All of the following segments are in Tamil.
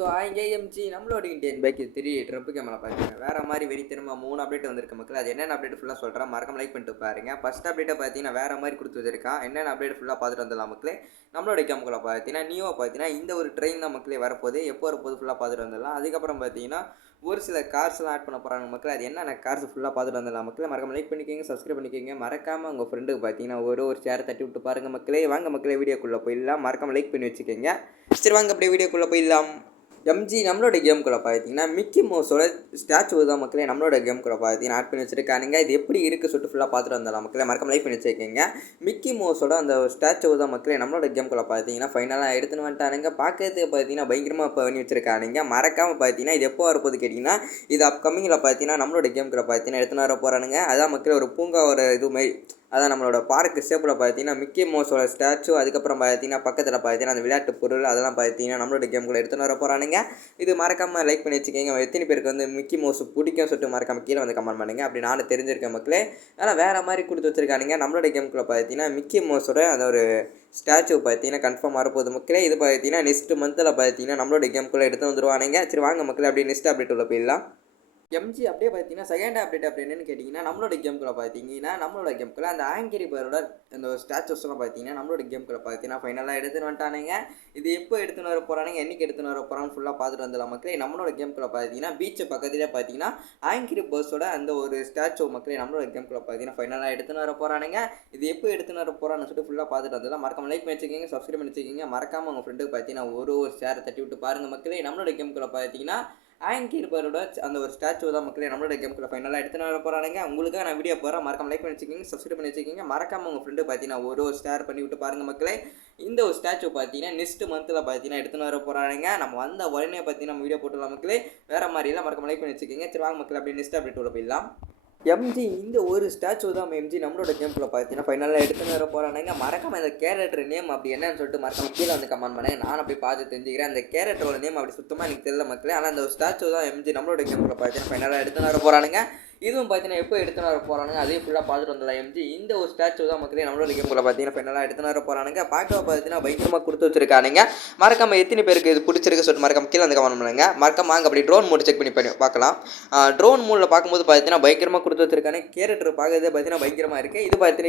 ஸோ ஐஎம்ஜி நம்மளோட இந்தியன் பைக் 3 ட்ரிப்பு கேமரா பார்த்தீங்கன்னா வேறு மாதிரி வெறித்தனமாக 3 அப்டேட் வந்திருக்கு மக்கள். அது என்னென்ன அப்டேட் ஃபுல்லாக சொல்கிறேன், மறக்காம லைக் பண்ணிட்டு பாருங்க. ஃபஸ்ட் அப்டேட்டை பார்த்தீங்கன்னா வேறு மாதிரி கொடுத்து வச்சிருக்கான். என்னென்ன அப்டேட் ஃபுல்லாக பார்த்துட்டு வந்துடலாம் மக்களே. நம்மளோட கேமுக்குள்ள பார்த்தீங்கன்னா நியூவாக பார்த்தீங்கன்னா இந்த ஒரு ட்ரெயின் தான் மக்களே வரப்போகுது. எப்போ வரப்போது ஃபுல்லாக பார்த்துட்டு வந்துடலாம். அதுக்கப்புறம் பார்த்தீங்கன்னா ஒரு சில கார்ஸ்லாம் ஆட் பண்ண போகிறாங்க மக்கள். அது என்னென்ன கார்ஸ் ஃபுல்லாக பார்த்துட்டு வந்துடலாம் மக்களே. மறக்காம லைக் பண்ணிக்கோங்க, சப்ஸ்கிரைப் பண்ணிக்கோங்க. மறக்காமல் உங்கள் ஃப்ரெண்டுக்கு பார்த்தீங்கன்னா ஒரு ஷேர் தட்டி விட்டு பாருங்கள் மக்களே. வாங்க மக்களே வீடியோக்குள்ளே போயிடலாம். மறக்காம லைக் பண்ணி வச்சுக்கோங்க. சரி வாங்க அப்படியே வீடியோக்குள்ளே போயிடலாம். எம்ஜி நம்மளோட கேமுக்குள்ள பார்த்தீங்கன்னா மிக்கி மவுஸோட ஸ்டாச்சு தான் மக்களே நம்மளோட கேமுக்குள்ள பார்த்தீங்கன்னா ஆட் பண்ணி வச்சிருக்கானுங்க. இது எப்படி இருக்குது சொல்லிட்டு ஃபுல்லாக பார்த்துட்டு வந்தலாம் மக்களே. மறக்காம லைக் பண்ணி வச்சுருக்கீங்க. மிக்கி மவுஸோட அந்த ஸ்டாச்சு தான் மக்களே நம்மளோட கேமுக்குள்ள பார்த்தீங்கன்னா ஃபைனலாக எடுத்துன்னு வந்துட்டானுங்க. பார்க்கறதுக்கு பார்த்தீங்கன்னா பயங்கரமாக இப்போ பண்ணி வச்சிருக்கானுங்க. மறக்காமல் பார்த்தீங்கன்னா இது எப்போ வரப்போது கேட்டிங்கன்னா இது அப்கமிங்கில் பார்த்தீங்கன்னா நம்மளோட கேமுக்குள்ள பார்த்தீங்கன்னா எடுத்துன்னு வர போகிறானுங்க. அதான் மக்களே ஒரு பூங்கா ஒரு இது மாதிரி அதான் நம்மளோட பார்க்கு ஷேப்பில் பார்த்தீங்கன்னா மிக்கி மவுஸோட ஸ்டாச்சு, அதுக்கப்புறம் பார்த்தீங்கன்னா பக்கத்தில் பார்த்தீங்கன்னா அந்த விளையாட்டு பொருள் அதெல்லாம் பார்த்தீங்கன்னா நம்மளோட கேமுக்குள்ள எடுத்துன்னு வர போகிறானுங்க. இது மறக்காமல் லைக் பண்ணி வச்சுக்கோங்க. எத்தனை பேருக்கு வந்து மிக்கி மவுஸ் பிடிக்கும் சொல்லிட்டு மறக்காம கீழே வந்து கமெண்ட் பண்ணுங்கள். அப்படி நானும் தெரிஞ்சிருக்கேன் மக்களே. ஆனால் வேறு மாதிரி கொடுத்து வச்சுருக்கானுங்க. நம்மளோட கேமுக்குள்ள பார்த்தீங்கன்னா மிக்கி மவுஸோட அந்த ஒரு ஸ்டாச்சு பார்த்தீங்கன்னா கன்ஃபார்ம் வரப்போகுது மக்களே. இது பார்த்தீங்கன்னா நெக்ஸ்ட் மந்தில் பார்த்தீங்கன்னா நம்மளோட கேமுக்குள்ளே எடுத்து வந்துருவானுங்க. சரி வாங்க மக்களே அப்படியே நெக்ஸ்ட் அப்டேட் உள்ள போயிடலாம். எம்ஜி அப்படியே பார்த்தீங்கன்னா செகண்ட் அப்டேட் அப்படி என்னென்னு கேட்டிங்கன்னா நம்மளோட கேமுக்குள்ள பார்த்தீங்கன்னா நம்மளோட கேமுக்குள்ள அந்த ஆங்கிரி பேரோட அந்த ஸ்டாச்சுஸ்லாம் பார்த்தீங்கன்னா நம்மளோட கேமுக்குள்ள பார்த்தீங்கன்னா ஃபைனலாக எடுத்துன்னு வந்துட்டானுங்க. இது எப்போ எடுத்துன்னு வர போகிறானுங்க, என்றைக்கு எடுத்துன்னு வர போகிறான்னு ஃபுல்லாக பார்த்துட்டு வந்துடலாம் மக்களே. நம்மளோட கேமுக்குள்ள பார்த்தீங்கன்னா பீச்சு பக்கத்துலேயே பார்த்தீங்கன்னா ஆங்கிரி பேர்ஸோட அந்த ஒரு ஸ்டாச்சு மக்களே நம்மளோட கேமுக்குள்ள பார்த்தீங்கன்னா ஃபைனலாக எடுத்துன்னு வர போகிறானுங்க. இது எப்போ எடுத்துன்னு வர போகிறான்னு சொல்லிட்டு ஃபுல்லாக பார்த்துட்டு வந்துடலாம். மறக்காம லைக் பண்ணி வச்சுக்கோங்க, சப்ஸ்கிரைப் பண்ணி வச்சுக்கோங்க. மறக்காமல் உங்கள் ஃப்ரெண்டுக்கு பார்த்தீங்கன்னா ஒரு ஷேரை தட்டி விட்டு பாருங்கள் மக்களே. நம்மளோட கேமுக்குள்ள பார்த்தீங்கன்னா ஆங்கி பேரோட அந்த ஒரு ஸ்டாச்சு தான் மக்களே நம்மளோட கேமுக்குள்ள ஃபைனலாக எடுத்துன்னு வர போகிறானுங்க. உங்களுக்காக நான் வீடியோ போகிறேன். மறக்காம லைக் பண்ணி வச்சுக்கோங்க, சப்ஸ்கிரைப் பண்ணி வச்சுக்கோங்க. மறக்காம உங்கள் ஃப்ரெண்டு பார்த்தீங்கன்னா ஒரு ஷேர் பண்ணி விட்டு பாருங்கள் மக்களே. இந்த ஒரு ஸ்டாச்சு பார்த்தீங்கன்னா நெக்ஸ்ட் மந்தில் பார்த்தீங்கன்னா எடுத்துன்னு வர போகிறானுங்க. நம்ம வந்த உடனே பார்த்தீங்கன்னா வீடியோ போட்டுடலாம் மக்களே. வேறு மாதிரிலாம் மறக்காம லைக் பண்ணி வச்சுக்கோங்க. சரி வாங்க மக்களே அப்படியே நெக்ஸ்ட் அப்டேட் உள்ள போயிடலாம். எம்ஜி இந்த ஒரு ஸ்டாச்சு தான் எம்ஜி நம்மளோட கேமுக்குள்ள பார்த்தீங்கன்னா ஃபைனலாக எடுத்துன்னு வர போகிறானுங்க. மறக்காமல் இந்த கேரக்டர் நேம் அப்படி என்னன்னு சொல்லிட்டு மறக்காம கீழே வந்து கமெண்ட் பண்ணுங்கள். நான் அப்படி பார்த்து தெரிஞ்சுக்கிறேன். அந்த கேரக்டரோட நேம் அப்படி சுத்தமாக எனக்கு தெரியல மக்களே. ஆனால் அந்த ஸ்டாச்சு தான் எம்ஜி நம்மளோட கேமுக்குள்ள பார்த்தீங்கன்னா ஃபைனலாக எடுத்துன்னு வர போகிறானுங்க. இதுவும் பார்த்தீங்கன்னா எப்போ எடுத்துன்னு வர போகிறானுங்க அதையும் ஃபுல்லாக பார்த்துட்டு வந்துடலாம். எம்ஜி இந்த ஒரு ஸ்டாச்சு தான் மக்களே நம்மளோட கேமுக்குள்ள பார்த்தீங்கன்னா ஃபைனலாக எடுத்துன்னு வர போகிறானுங்க. பார்க்க பார்த்தீங்கன்னா பயங்கரமாக கொடுத்து வச்சிருக்கானுங்க. மறக்காம எத்தனை பேருக்கு இது பிடிச்சிருக்கு சொல்லிட்டு மறக்காம கீழே வந்து கமெண்ட் பண்ணுங்க. மறக்காம வாங்க அப்படி ட்ரோன் மோட் செக் பண்ணி பார்க்கலாம். ட்ரோன் மோடில் பார்க்கும்போது பார்த்தீங்கன்னா பயங்கரமாக கொடுத்து வச்சிருக்கானே. கேரக்டர் பார்க்கறதே பார்த்தீங்கன்னா பயங்கரமாக இருக்குது.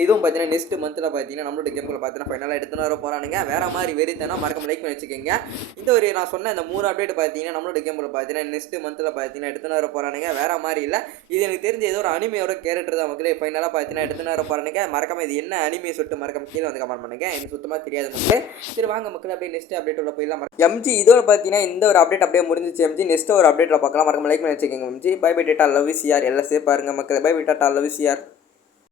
இதுவும் பார்த்தீங்கன்னா நெக்ஸ்ட் மந்தில் பார்த்தீங்கன்னா நம்மளோட கேமுக்குள்ள பார்த்தீங்கன்னா ஃபைனலாக எடுத்துன்னு வர போகிறானுங்க. வேறு மாதிரி வெறித்தனா மறக்காம லைக் பண்ணி வச்சுக்கோங்க. இந்த ஒரு நான் சொன்ன இந்த 3 அப்டேட் பார்த்தீங்கன்னா நம்மளோட கேமுக்குள்ள பார்த்தீங்கன்னா நெக்ஸ்ட் மந்தில் பார்த்தீங்கன்னா எடுத்துன்னு வர போகிறானுங்க. வேறு மாதிரி இல்லை, இது எனக்கு தெரிஞ்ச ஏதோ ஒரு அனிமையோட கேரக்டர் தான் மக்களே. ஃபைனலாக பார்த்தீங்கன்னா எடுத்துன்னு வர போகிறானுங்க. மறக்காம இது என்ன அனிமே சொல்லிட்டு மறக்காம கீழே வந்து கமெண்ட் பண்ணுங்க. எனக்கு சுத்தமாக தெரியாது மக்களே. சரி வாங்க மக்களே அப்படியே நெக்ஸ்ட் அப்டேட் உள்ள போயிடலாம். எம்ஜி இதோட பார்த்தீங்கன்னா இந்த ஒரு அப்டேட் அப்படியே முடிஞ்சிச்சு. எம்ஜி நெக்ஸ்ட் ஒரு அப்டேட்டில் பார்க்கலாம். மறக்காம லைக் பண்ணி வச்சுக்கோங்க MG. Bye bye tata love you CR. எல்லாம் சேஃபாக இருங்க மக்களே. Bye bye tata love you CR.